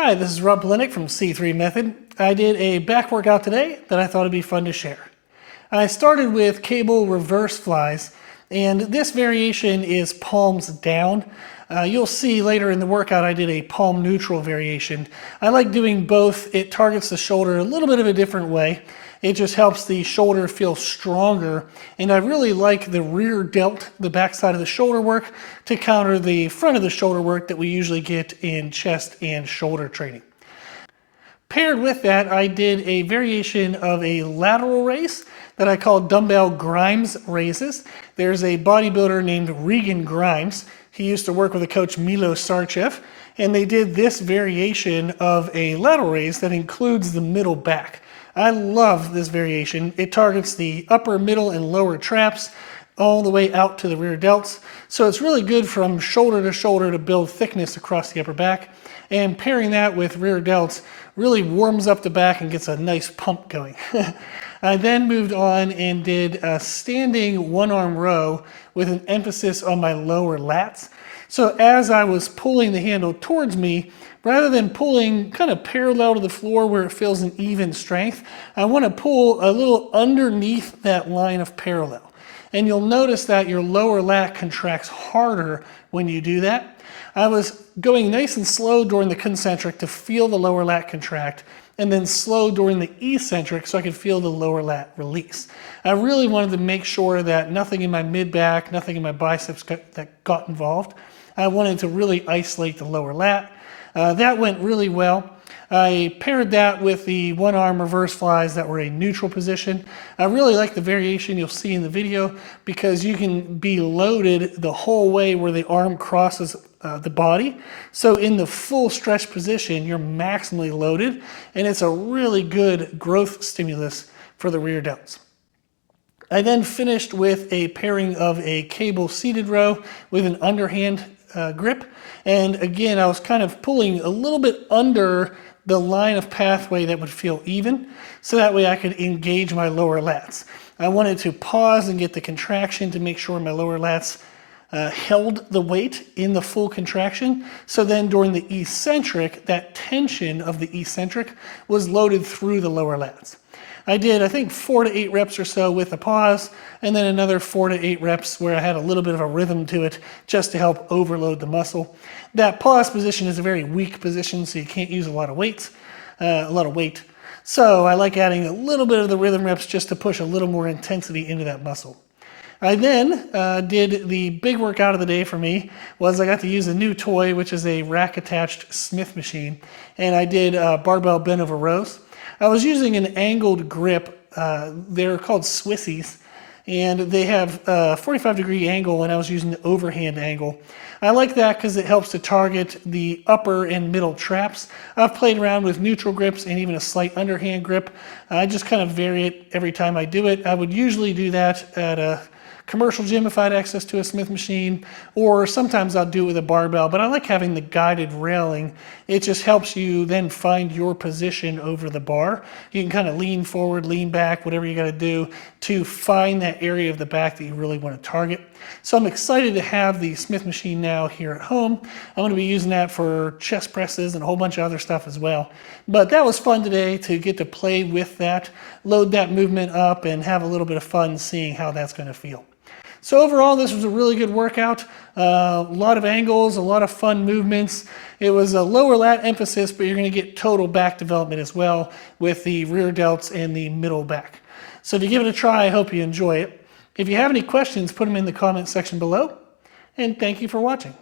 Hi, this is Rob Polinick from C3 Method. I did a back workout today that I thought would be fun to share. I started with cable reverse flies, and this variation is palms down. You'll see later in the workout I did a palm neutral variation. I like doing both. It targets the shoulder a little bit of a different way. It just helps the shoulder feel stronger, and I really like the rear delt, the back side of the shoulder work, to counter the front of the shoulder work that we usually get in chest and shoulder training. Paired with that, I did a variation of a lateral raise that I call dumbbell Grimes raises. There's a bodybuilder named Regan Grimes. He used to work with a coach, Milo Sarchev, and they did this variation of a lateral raise that includes the middle back. I love this variation. It targets the upper, middle, and lower traps all the way out to the rear delts. So it's really good from shoulder to shoulder to build thickness across the upper back. And pairing that with rear delts really warms up the back and gets a nice pump going. I then moved on and did a standing one-arm row with an emphasis on my lower lats. So as I was pulling the handle towards me, rather than pulling kind of parallel to the floor where it feels an even strength, I want to pull a little underneath that line of parallel. And you'll notice that your lower lat contracts harder when you do that. I was going nice and slow during the concentric to feel the lower lat contract, and then slow during the eccentric so I could feel the lower lat release. I really wanted to make sure that nothing in my mid-back, nothing in my biceps got involved. I wanted to really isolate the lower lat. That went really well. I paired that with the one-arm reverse flies that were a neutral position. I really like the variation you'll see in the video because you can be loaded the whole way where the arm crosses the body. So in the full stretch position, you're maximally loaded, and it's a really good growth stimulus for the rear delts. I then finished with a pairing of a cable seated row with an underhand grip. And again, I was kind of pulling a little bit under the line of pathway that would feel even, so that way I could engage my lower lats. I wanted to pause and get the contraction to make sure my lower lats held the weight in the full contraction. So then during the eccentric, that tension of the eccentric was loaded through the lower lats. I did, I think, 4 to 8 reps or so with a pause, and then another 4 to 8 reps where I had a little bit of a rhythm to it just to help overload the muscle. That pause position is a very weak position, so you can't use a lot of weight. So I like adding a little bit of the rhythm reps just to push a little more intensity into that muscle. I then did the big workout of the day for me was I got to use a new toy, which is a rack attached Smith machine, and I did barbell bent over rows. I was using an angled grip. They're called Swissies, and they have a 45-degree angle, and I was using the overhand angle. I like that because it helps to target the upper and middle traps. I've played around with neutral grips and even a slight underhand grip. I just kind of vary it every time I do it. I would usually do that at a commercial gym if I had access to a Smith machine, or sometimes I'll do it with a barbell, but I like having the guided railing. It just helps you then find your position over the bar. You can kind of lean forward, lean back, whatever you got to do to find that area of the back that you really want to target. So I'm excited to have the Smith machine now here at home. I'm going to be using that for chest presses and a whole bunch of other stuff as well. But that was fun today to get to play with that, load that movement up, and have a little bit of fun seeing how that's going to feel. So overall, this was a really good workout. A lot of angles, a lot of fun movements. It was a lower lat emphasis, but you're going to get total back development as well with the rear delts and the middle back. So if you give it a try, I hope you enjoy it. If you have any questions, put them in the comment section below. And thank you for watching.